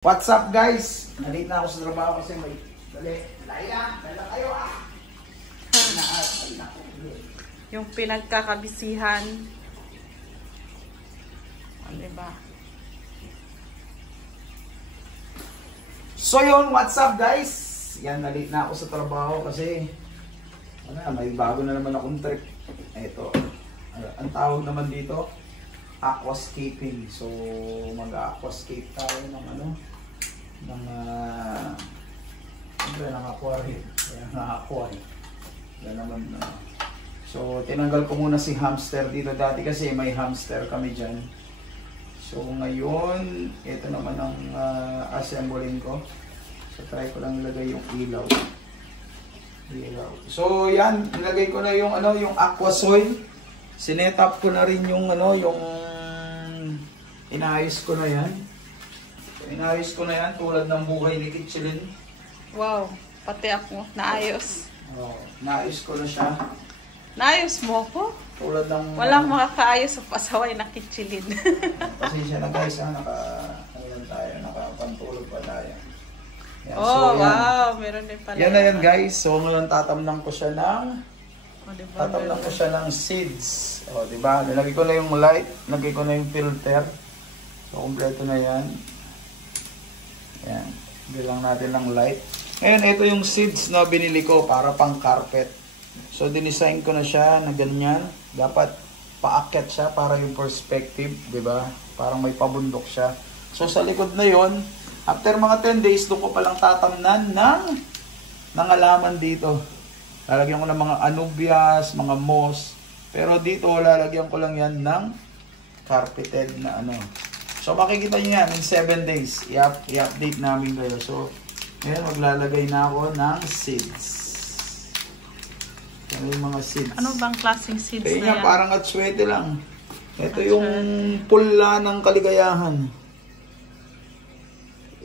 What's up guys? Nalit na ako sa trabaho kasi may dala kayo Yung pinagkakabisihan. Diba? So yun, what's up guys? Yan, nalit na ako sa trabaho kasi may bago na naman akong trip. Ito, ang tawag naman dito, aquascaping. So mag-aquascape tayo ng ng aquarium. Ng aquarium. Yan naman. So tinanggal ko muna si hamster dito dati kasi may hamster kami dyan. So ngayon, ito naman ang assembling ko. So try ko lang ilagay yung ilaw. So yan, nilagay ko na yung yung aqua soil. Sinet up ko na rin yung yung inayos ko na yan. Inayos ko na yan tulad ng buhay ni Kitchelin. Wow, pati ako naayos. Oh, naayos ko na siya. Naayos mo ko? Tulad ng walang makakaayos sa pasaway na Kitchelin. Pasensya na guys, nakapantulog pa tayo. Yan. Oh, so, wow, meron din pala. Yan na yan guys. So ngayon tatamnan ko siya ng tatamnan ko siya ng seeds. Oh, di ba? Nilagay ko na yung light, nilagay ko na yung filter. So kompleto na yan. Yan. Bilang natin ng light. Ngayon, ito yung seeds na binili ko para pang carpet. So, dinesign ko na siya na ganyan. Dapat paakyat siya para yung perspective, di ba? Parang may pabundok siya. So, sa likod na yon, after mga 10 days, doon ko palang tatamnan ng halaman dito. Lalagyan ko ng mga anubias, mga moss. Pero dito, lalagyan ko lang yan ng carpeted na So, makikita nyo yan in 7 days. I-update namin kayo. So, ngayon maglalagay na ako ng seeds. Yan yung mga seeds. Ano bang klaseng seeds na yan? Parang atswete lang. Ito yung pula ng kaligayahan.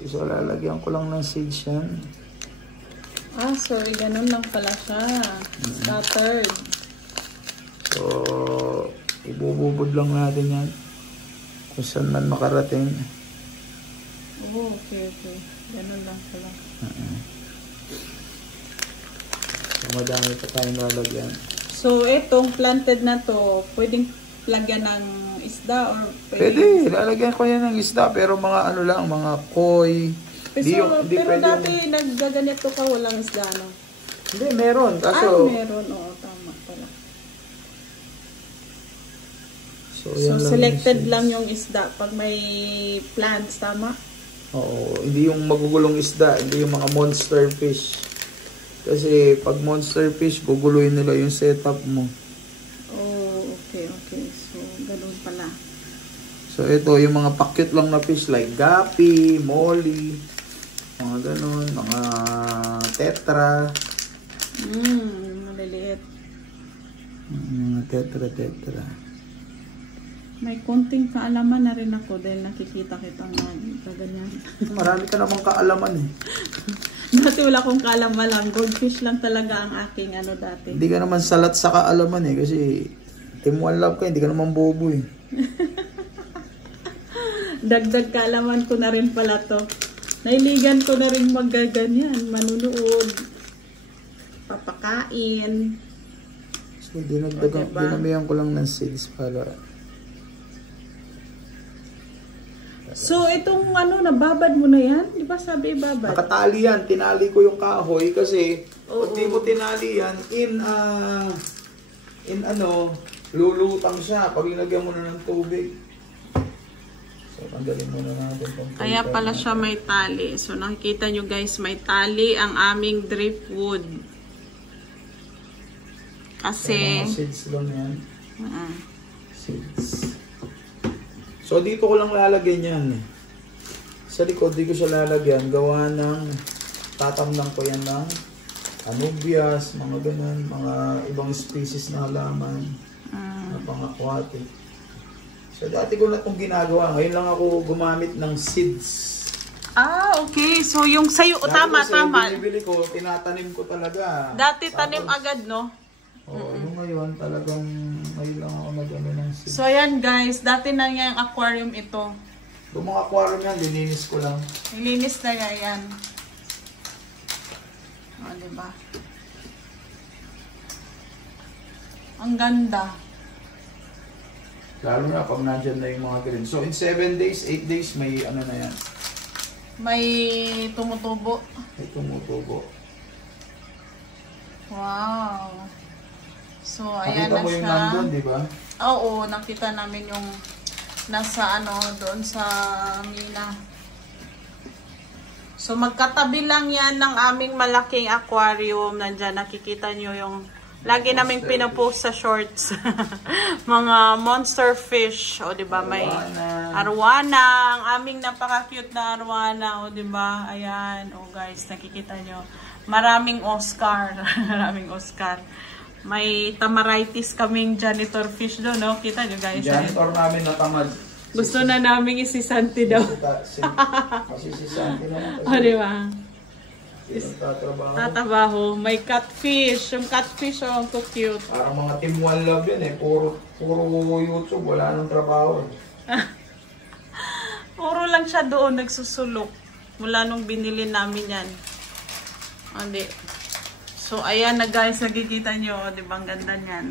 So, lalagyan ko lang ng seeds yan. Ah, sorry. Ganun lang pala siya. Scattered. So, ibububod lang natin yan. Kung saan man makarating. Oh, okay. Ganun lang pala. So, madami pa tayong lalagyan. So, itong planted na to, pwedeng lagyan ng isda or pwede, lalagyan ko yan ng isda. Pero mga lang, mga koi. Pero dati naggaganito ka, walang isda, no? Hindi, meron. Kaso, meron. Oo, tama pala. So selected lang yung isda pag may plants, tama? Oo, hindi yung magugulong isda, hindi yung mga monster fish. Kasi pag monster fish, guguluhin nila yung setup mo. Oh, okay. So, ganun pala. So, ito, yung mga pa-cute lang na fish like gapi, molly, mga ganun, mga tetra. Maliliit. Mga tetra. May konting kaalaman na rin ako dahil nakikita kitang ganyan. Marami ka namang kaalaman eh. Dati wala akong kaalaman lang. Goldfish lang talaga ang aking dati. Hindi ka naman salat sa kaalaman eh. Kasi team one love ka, hindi ka naman bobo eh. Dagdag kaalaman ko na rin pala to. Nailigan ko na rin magaganyan. Manunood. Papakain. So, dinamihan ko lang ng seeds para... So, itong nababad mo na yan? Di ba sabi babad? Nakatali yan. Tinali ko yung kahoy kasi pag di mo tinali yan, lulutang siya pag ilagyan mo na ng tubig. So, tanggalin muna natin itong paper. Kaya pala siya may tali. So, nakikita nyo guys, may tali ang aming driftwood. Kasi... So, mga seeds lang yan. Seeds. So, dito ko lang lalagyan yan. Sa likod, di ko siya lalagyan. Gawa ng, tatamnan ko yan ng anubias, mga ganun, mga ibang species na halaman, na pang-aquatic. So, dati ko na itong ginagawa. Ngayon lang ako gumamit ng seeds. Ah, okay. So, yung sayo, tama. Binibili ko, tinatanim ko talaga. Dati tanim agad, no? Oo, yung ngayon talagang ngayon lang ako nag-ano ng seeds. So, ayan guys. Dati na yung aquarium ito. Yung mga aquarium yan, lininis ko lang. Nilinis na nga yan. O, diba? Ang ganda. Lalo na pag nandyan na yung mga green. So in 7 days, 8 days, may ano na yan. May tumutubo. May tumutubo. Wow. So, ayan Nakita na mo yung siya. nandun, di ba? Oo, nakita namin yung nasa ano, doon sa mina. So, magkatabi lang yan ng aming malaking aquarium. Nandyan, nakikita nyo yung lagi naming pinopost sa shorts. Mga monster fish. O, diba? May arwana. Ang aming napaka-cute na arwana. O, diba? Ayan. O, guys, nakikita nyo. Maraming Oscar. Maraming Oscar. May tamaritis kaming janitor fish doon, no? Kita nyo, guys. Janitor namin natamad. Gusto na namin isisanti daw. Kasi si Santi naman. O, diba? Tatrabaho. Tatabaho. May catfish. Yung catfish, oh, ang cute. Parang mga Team One Love yun eh. Puro YouTube. Wala nang trabaho. Puro lang siya doon nagsusulok. Mula nung binili namin yan. Hindi. So, ayan na guys. Nakikita nyo. Di ba? Ang ganda niyan.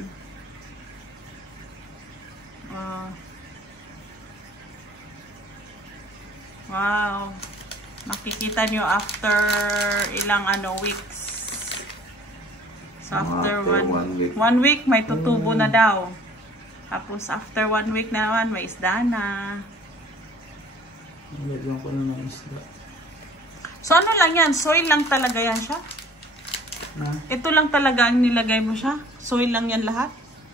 Wow. Makikita nyo after ilang weeks. So, after one week, may tutubo na daw. Tapos, after 1 week naman, may isda na. Nalagyan ko na ng isda. So, ano lang yan? Soil lang talaga yan siya? Ito lang talaga ang nilagay mo siya? Soil lang yan lahat?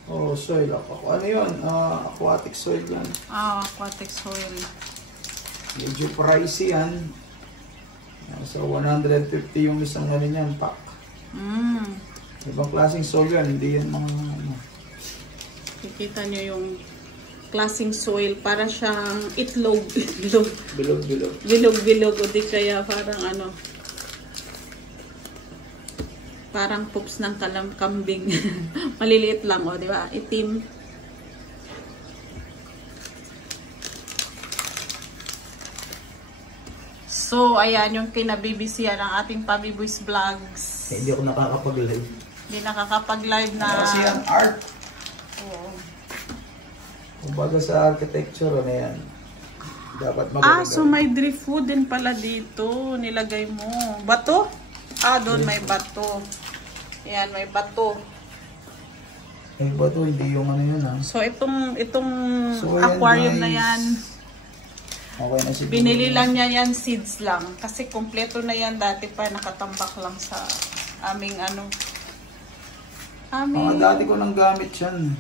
Oh, soil. Ano yun? Aquatic soil yan. Aquatic soil. Medyo pricey yan. So, 150 yung isang yan, pack. Ibang klaseng soil yan. Hindi yan mga ano. Kikita nyo yung klaseng soil. Para siyang itlog. Bilog-bilog. Bilog-bilog. O di kaya parang parang poops ng kambing. Maliliit lang, o, di ba? Itim. So, ayan yung kinabibisiyan ng ating Pabiboys Vlogs. Hindi ako nakakapag-live. Hindi nakakapag-live na. Kasi yan, art. Oo. Kumbaga sa architecture, ano yan. Dapat maganda. So may driftwood din pala dito. Nilagay mo. Bato? Doon may bato. Ayan, may bato. May bato, hindi yung ano yun, ha. So itong aquarium na yan. Okay na siguro. Binili lang niya yan, seeds lang. Kasi kompleto na yan. Dati pa nakatambak lang sa aming Mga dati ko nang gamit yan.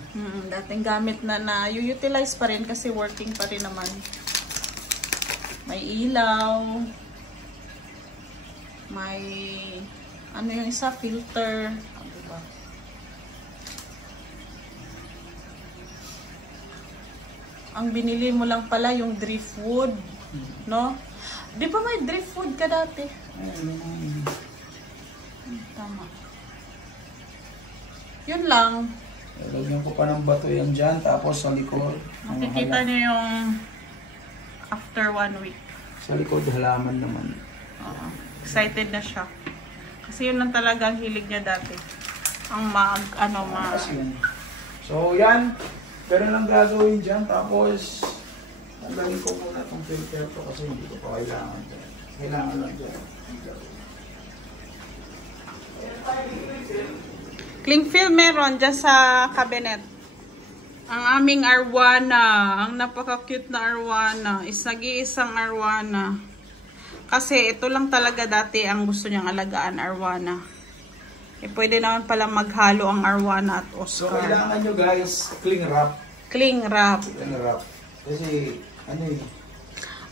Dating gamit na utilize pa rin kasi working pa rin naman. May ilaw. May yung isa, filter. Diba? Ang binili mo lang pala yung driftwood, no? Di ba may driftwood ka dati? Tama. Yun lang. Lagyan ko pa ng bato yan dyan, tapos sa likod. Makikita niyo yung after 1 week. Sa likod, halaman naman. Excited na siya. Kasi yun lang talaga ang hilig niya dati. Ang So, yan. Pero lang gagawin dyan. Tapos, tanggalin ko muna itong filter to kasi hindi ko pa kailangan dyan. Kailangan lang dyan. Cling film meron dyan sa cabinet. Ang aming arwana. Ang napaka-cute na arwana. Nag-iisang arwana. Kasi ito lang talaga dati ang gusto niyang alagaan, arwana. Pwede naman pala maghalo ang arwana at Oscar. So, kailangan nyo guys, cling wrap. Cling wrap. Cling wrap. Kasi,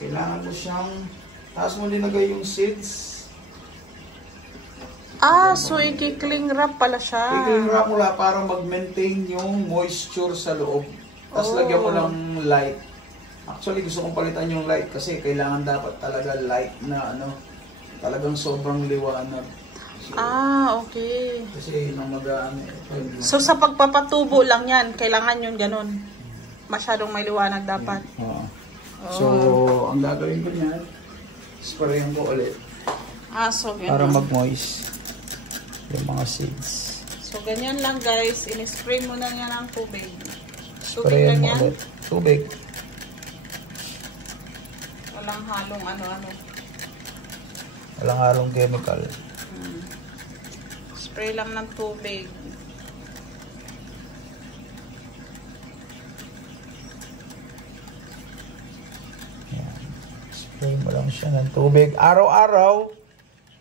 kailangan mo siyang, tapos mo linagay yung seeds. So i-cling wrap pala siya. I-cling wrap mo lang para mag-maintain yung moisture sa loob. Tapos lagyan mo lang light. Actually, gusto kong palitan yung light kasi kailangan dapat talaga light na talagang sobrang liwanag. Okay. Kasi nang So sa pagpapatubo lang yan, kailangan yun ganun. Masyadong may liwanag dapat. So, ang gagawin ko niyan, sprayin ko ulit. So ganyan. Para mag-moist yung mga seeds. So, ganyan lang guys. In-spray mo na yan ng tubig. Sprayin mo ulit. Tubig. Walang halong ano-ano. Walang halong chemical. Spray lang ng tubig. Yan. Spray mo lang siya ng tubig. Araw-araw,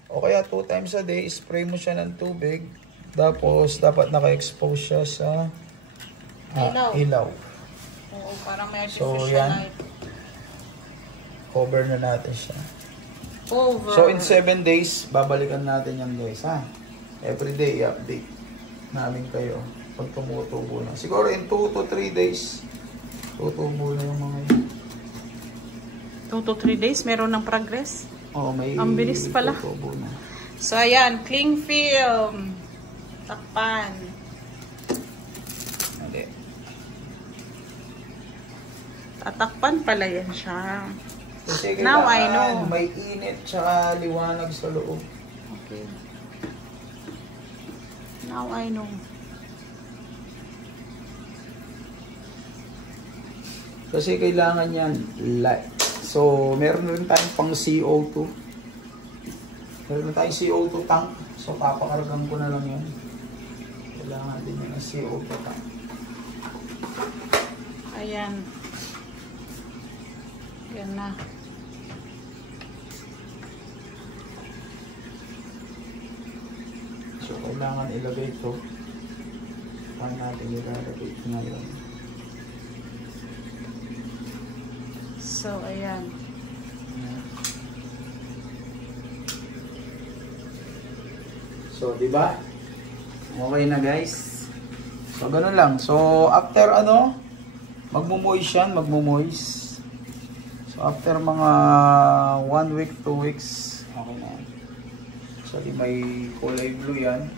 o kaya 2 times a day, spray mo siya ng tubig. Tapos, dapat naka-expose siya sa ilaw. Oo, parang may artificial So, yan. light. Cover na natin siya. Over. So, in 7 days, babalikan natin yan guys, ha? Every day, i-update namin kayo pag tumutubo na. Siguro in 2 to 3 days, tutubo na yung mga yun. 2 to 3 days, meron ng progress. Oh, may ang bilis pala. tutubo na. So, ayan, cling film. Takpan. Okay. Tatakpan pala yan siya. Kasi Now I know. May init tsaka liwanag sa loob. Okay. Now I know. Kasi kailangan yan light. So, meron rin tayong pang CO2. Meron tayong CO2 tank. So, papakargan ko na lang yan. Kailangan din yan ng CO2 tank. Ayan. Yan na. So, kailangan ilagay ito. Paano natin ilalagay ito ngayon? So, ayan. So, di ba? Okay na, guys. So, ganun lang. So, after magmo-moist yan, magmo-moist. So, after mga 1 week, 2 weeks, okay na. So, di may kulay blue yan.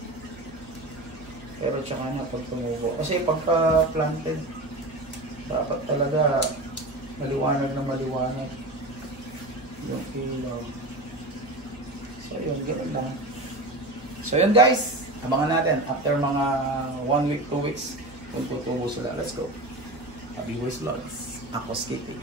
Pero tsaka na pag tumubo. Kasi pagka planted, dapat talaga maliwanag na maliwanag yung ilaw. So, yun, ganun lang. So, yun guys. Abangan natin. After mga 1 week, 2 weeks, kung tutubo sila. Let's go. Happy Voice Vlogs. Ako, Skippy.